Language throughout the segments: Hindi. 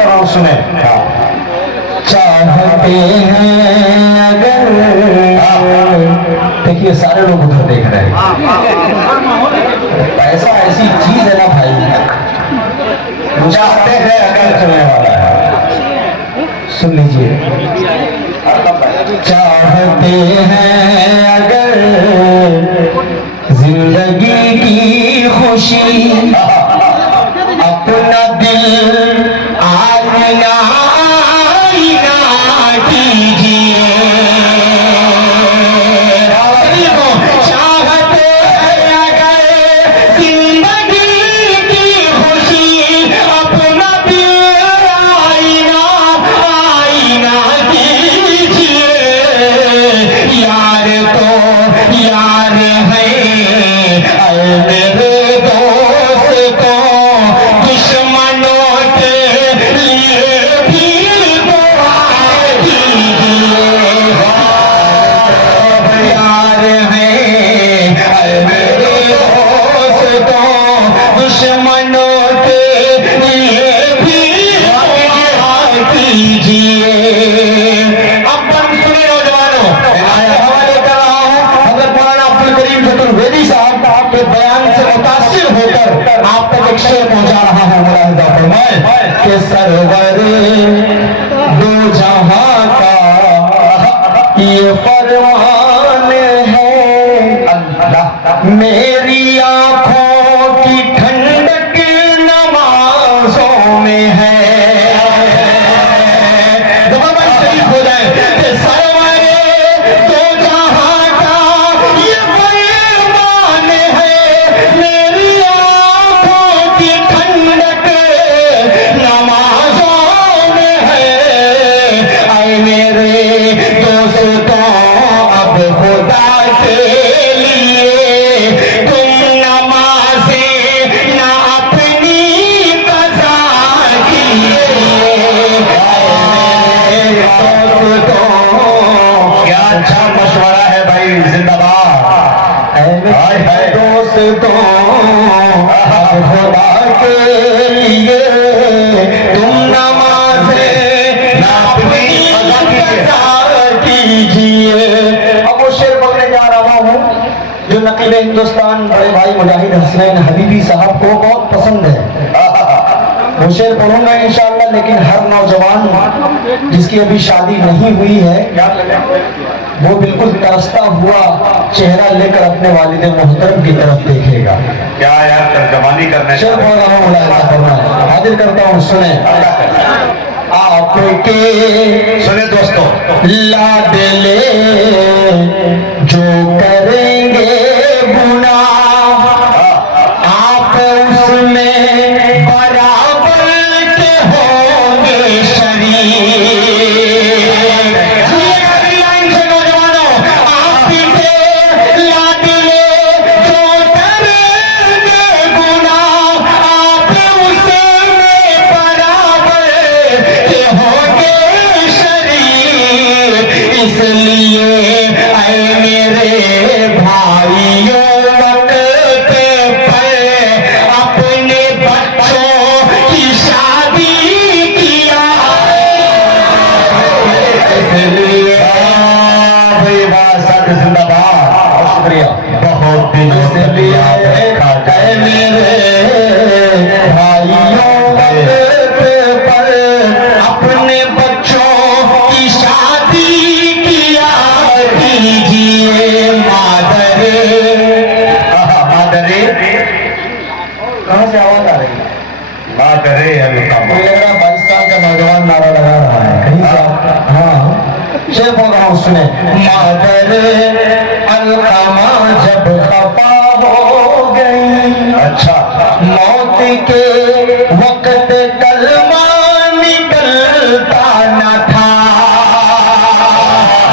कर रहा हूं, सुने। चाहते हैं अगर, देखिए सारे लोग उधर देख रहे हैं। पैसा ऐसी चीज है ना भाई, चाहते हैं अगर चलने वाला है। सुन लीजिए, चाहते हैं अगर जिंदगी की खुशी, अपना दिल आईना कीजिए। चाहते हैं अगर जिंदगी की खुशी, अपना दिल आईना कीजिए। यार तो यार है मेरे दोस्त को, दुश्मनों के लिए भी दुआ कीजिए। यार है मेरे दोस्त को, दुश्मनों के लिए भी दुआ कीजिए। अब बंद सुनिए नौजवानों, हवाले कर रहा हूं हज़रत मौलाना अब्दुल करीम चतुर्वेदी साहब के बयान से मुतासिर होकर आप तक एक शेर पहुंचा रहा हूं। मुलाहिजा फरमाए कि सरवरे दो जहां का ये फरमान है, अल्लाह मेरी आंखों की ठंडक नमाजों में है। जबरदस्त शरीफ हो जाए कि सरवरे दो जहां का ये फरमान है, मेरी आंखों की ठंडक नमाजों में है। आए मेरे दोस्तों, अब खुदा के लिए तुम नमाज़ें ना अपनी कज़ा कीजिए। क्या अच्छा मशवरा है भाई, जिंदाबाद। है दोस्तों, खुदा के लिए तुम नमाज़ें ना अपनी कज़ा कीजिए। अब वो शेर पढ़ने जा रहा हूं जो नकीब हिंदुस्तान बड़े भाई मुजाहिद हसनैन हबीबी साहब को बहुत पसंद है। वो शेर पढ़ूंगा इंशाअल्लाह, लेकिन हर नौजवान जिसकी अभी शादी नहीं हुई है वो बिल्कुल तरसता हुआ चेहरा लेकर अपने वालिद मोहतरम की तरफ देखेगा। क्या यार तर्जमानी करने शेर पढ़ रहा हूँ, हाजिर करता हूँ, सुने। आपके सुने दोस्तों, लाडले जो करेंगे गुनाह, आप उसमें बराबर के होंगे शरीक। नौजवानों, आपके लाडले जो करेंगे गुनाह, आप उसमें बराबर के होंगे शरीक। इसलिए ऐ मेरे भाइयों, वक्त पर अपने बच्चों की शादी किया। इसलिए भाई बात जिंदाबाद, बहुत शुक्रिया, बहुत दिनों से लिया देखा ऐ मेरे भाइयों, वक्त पर अपने बच्चों की शादी किया कीजिए। मादरे मादरे, कहां से आवाज आ रही है? मादरे अभी मुझे लग रहा है 22 साल का नौजवान नारा लगा रहा है कहीं से। हाँ, शेर बोल रहा हूँ, सुने। मादरे अलकमा जब खफा हो गई, अच्छा, मौत के वक्त कलमा निकलता न था।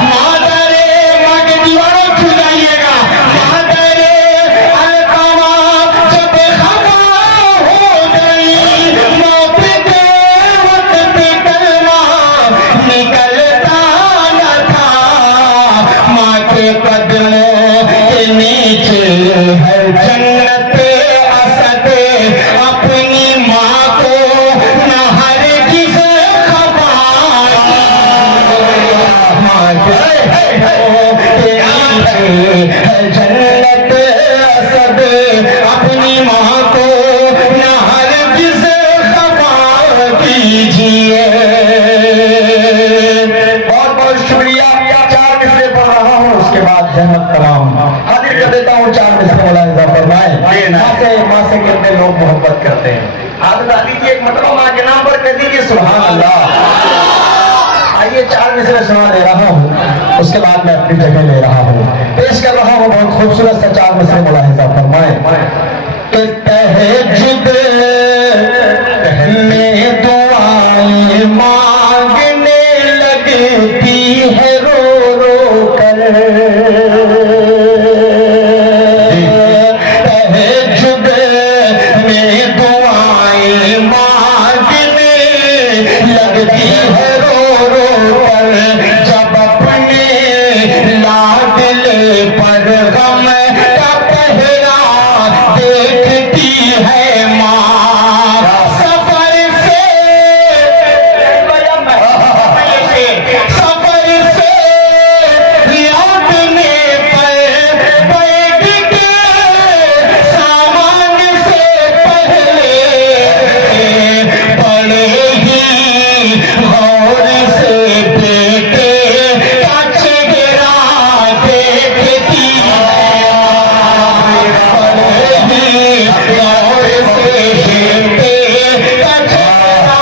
मादरे, माँ के दीवारों छू जाइएगा। मादरे अलकमा जब खफा हो गई, मौत के वक्त कलमा निकलता न था। माँ के कदमों के नीचे है जन्नत असद, अपनी माँ करते हैं। हाथ उठा दीजिए एक मरतबा माँ के नाम पर कह दीजिए सुभान अल्लाह। आइए 4 मिसरे सुना दे रहा हूँ, उसके बाद मैं अपनी जगह ले रहा हूँ, पेश कर रहा हूँ। बहुत खूबसूरत सा 4 मिसरे मुलाहिजा फरमाए कि तहज्जुद में दुआएं मांगने लगती है रो रो कर, तहज्जुद में दुआएं मांगने लगती है रो रो कर, जब अपने लाडले पर गम का पहरा देखती है माँ। सफर से लौटने पर बैठ के सामान से पहले बड़े ही गौर से बेटे का चेहरा देखती है, बड़े ही गौर से बेटे का चेहरा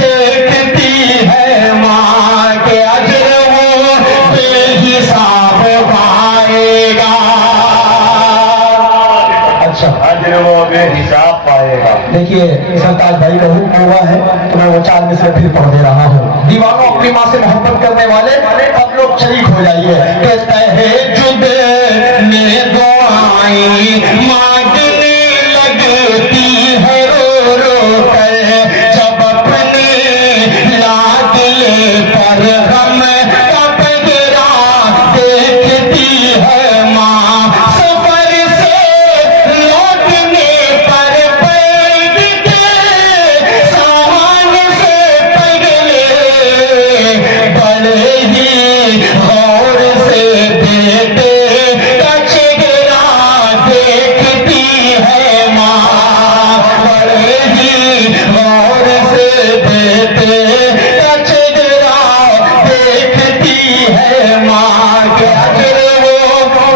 देखती है माँ के अजर वो बेहिसाब पाएगा। अच्छा अजर वो बेहिसाब पाएगा। देखिए सरताज भाई का हुक्म हुआ है तो मैं वो 4 में से फिर पढ़ दे रहा हूँ। दीवानों अपनी माँ से मोहब्बत करने वाले अब लोग शरीक हो जाइए। कहता है जुद में दुआएं मांगने लगती है रो रो कर, जब अपने लाडले पर गम का पहरा देखती है माँ। सफर से लौटने पर बैठ के सामान से पहले बड़े ही गौर से बेटे का चेहरा देखती है माँ, बड़े ही गौर से बेटे का चेहरा देखती है माँ के अजर वो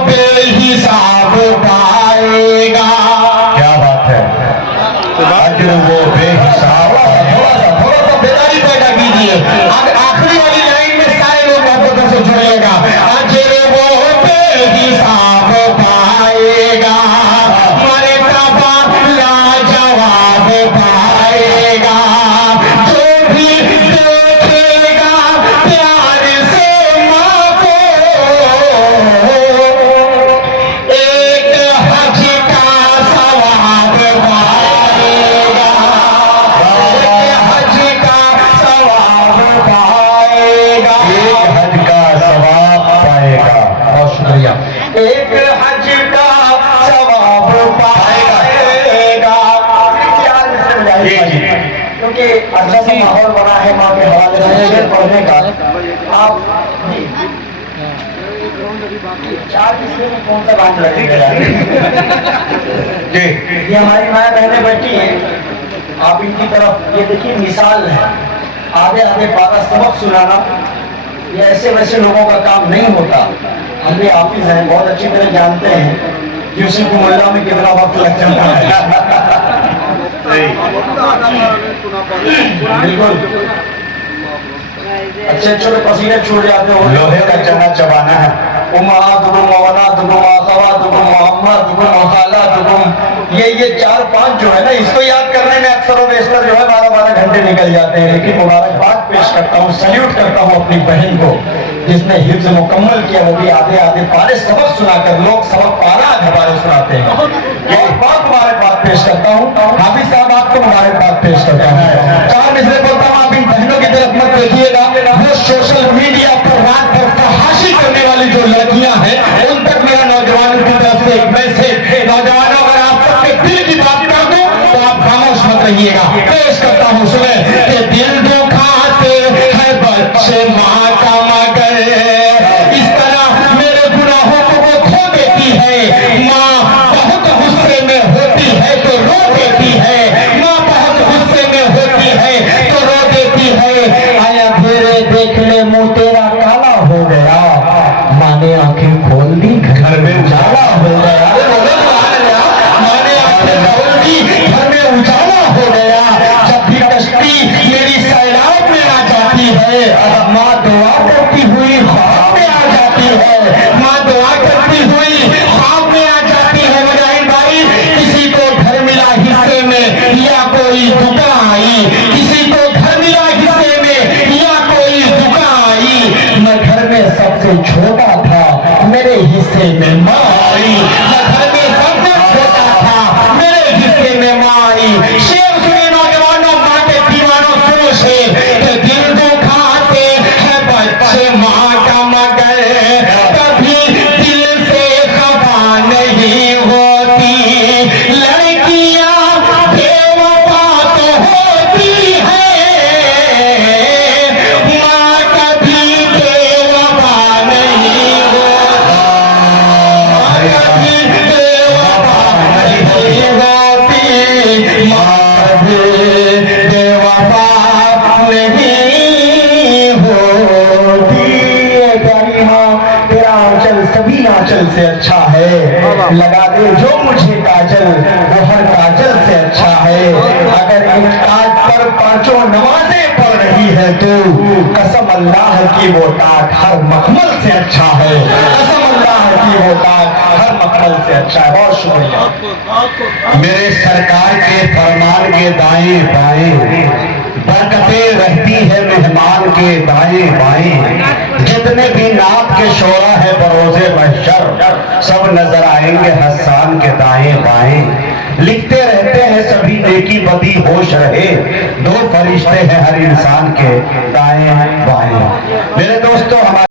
बेहिसाब पाएगा। क्या बात है, अजर वो बेहिसाब। थोड़ा सा बेदारी पैदा कीजिए। आखिरी वाली लाइन में सारे लोग मोहब्बत से जुड़ेगा। अजर वो बेहिसाब पाएगा, मर्तबा लाजवाब पाएगा, जो भी देखेगा प्यार से माँ को एक हज का सवाब पाएगा, एक हज का सवाब पाएगा। एक हज का सवाब पाएगा। बहुत शुक्रिया। एक हज का सवाब पाएगा। जी, जी। क्योंकि अच्छा सा माहौल बना है माँ के हवाले से शेर पढ़ने का। आप जी 4 किस्में में कौन सा बात लगेगा? जी ये हमारी माँ बहनें बैठी हैं, आप इनकी तरफ ये देखिए मिसाल है। आधे आधे पारा सबक सुनाना ये ऐसे वैसे लोगों का काम नहीं होता। हम भी हाफिज हैं, बहुत अच्छी तरह जानते हैं कि उसी को मोहल्ला में कितना वक्त लग जाता है। बिल्कुल अच्छे अच्छे पसीने छूट जाते हो। लोहे का चना चबाना है। ये 4-5 जो है ना, इसको याद करने में अक्सर बेशतर जो है 12-12 घंटे निकल जाते हैं। लेकिन मुबारकबाद पेश करता हूँ, सल्यूट करता हूँ अपनी बहन को जिसने हिफ्ज मुकम्मल किया। वो भी आधे आधे पारे सबक सुनाकर, लोग सबक पारा आधे पारे सुनाते हैं। बहुत मुबारकबाद पेश करता हूँ। हाफिज साहब आपको मुबारकबाद पेश करता हूँ। 4 मिसरे बोलता हूँ, आप इन बहनों की तरफ मत देखिएगा। वो सोशल मीडिया पर रात भर फहाशी करने वाली जो लड़कियां हैं, उन तक मेरा नौजवानों की तरफ से एक मैसेज। नौजवानों, अगर आप सबके दिल की बात कर दो तो आप खामोश मत रहिएगा। पेश करता हूँ सुबह के दिल दुखाते हैं बच्चे माँ का मगर, इस तरह मेरे गुनाहों को वो खो देती है। माँ बहुत गुस्से में होती है तो रो देती है, माँ बहुत गुस्से में होती है तो रो देती है। आया फिर देख ले मुँह तेरा काला हो गया, माँ ने आंखें खोल दी घर में उजाला हो गया। माँ ने आंखें खोल दी घर में उजाला सबसे छोटा था, मेरे हिस्से में माँ आई। मैं घर में सबसे छोटा था, मेरे हिस्से में माँ आई। शेर सुने नौजवानों, माँ के दीवानों, सुनो शेर कि दिल दुखाते हैं बच्चे माँ का, मगर कभी दिल से खफा नहीं होती। लड़कियां बेवफा तो होती है, माँ कभी बेवफा नहीं होती। कभी बेवफा नहीं होती, माँ कभी बेवफा नहीं होती। प्यारी माँ, तेरा आंचल सभी आंचल से अच्छा है। लगा दे जो मुझे काजल, वो हर काजल से अच्छा है। अगर इस ताज पर पांचों नमाजें पढ़ रही है तो कसम अल्लाह की वो ताज हर मखमल से अच्छा है। कसम अल्लाह की वो ताज हर मखमल से अच्छा है। बहुत शुक्रिया। मेरे सरकार के फरमान के दाएं बाएं बरकतें रहती है मेहमान के दाएं बाएं। जितने भी नात के शोरा है बरोजे महशर, सब नजर आएंगे हसन के दाएं बाएं। लिखते रहते हैं सभी नेकी बदी होश रहे, दो फरिश्ते हैं हर इंसान के दाएं बाएं। मेरे दोस्तों, हमारे